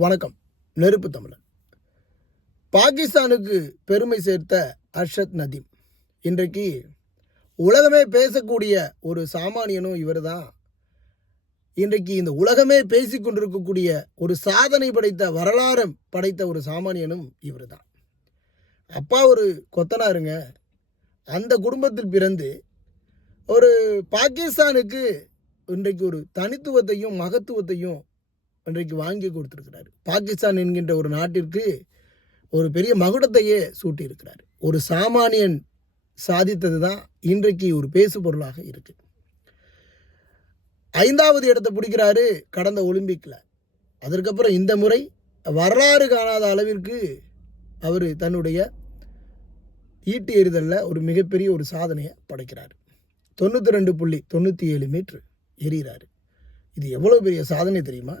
வணக்கம். நெருப்பு தமிழன். பாகிஸ்தானுக்கு பெருமை சேர்த்த அர்ஷத் நதீம் இன்றைக்கு உலகமே பேசக்கூடிய ஒரு சாமானியனும் இவர் தான். இன்றைக்கு இந்த உலகமே பேசிக்கொண்டிருக்கக்கூடிய ஒரு சாதனை படைத்த வரலாறு படைத்த ஒரு சாமானியனும் இவர் தான். அப்பா ஒரு கொத்தனாருங்க. அந்த குடும்பத்தில் பிறந்து ஒரு பாகிஸ்தானுக்கு இன்றைக்கு ஒரு தனித்துவத்தையும் மகத்துவத்தையும் இன்றைக்கு வாங்கி கொடுத்துருக்கிறார். பாகிஸ்தான் என்கின்ற ஒரு நாட்டிற்கு ஒரு பெரிய மகுடத்தையே சூட்டியிருக்கிறார். ஒரு சாமானியன் சாதித்தது தான் இன்றைக்கு ஒரு பேசு பொருளாக இருக்கு. 5வது இடத்தை பிடிக்கிறாரு கடந்த ஒலிம்பிக்கில். அதற்கப்புறம் இந்த முறை வரலாறு காணாத அளவிற்கு அவர் தன்னுடைய ஈட்டி எறிதலில் ஒரு மிகப்பெரிய ஒரு சாதனையை படைக்கிறார். 92.97 மீட்டர் எறிகிறாரு. இது எவ்வளோ பெரிய சாதனை தெரியுமா?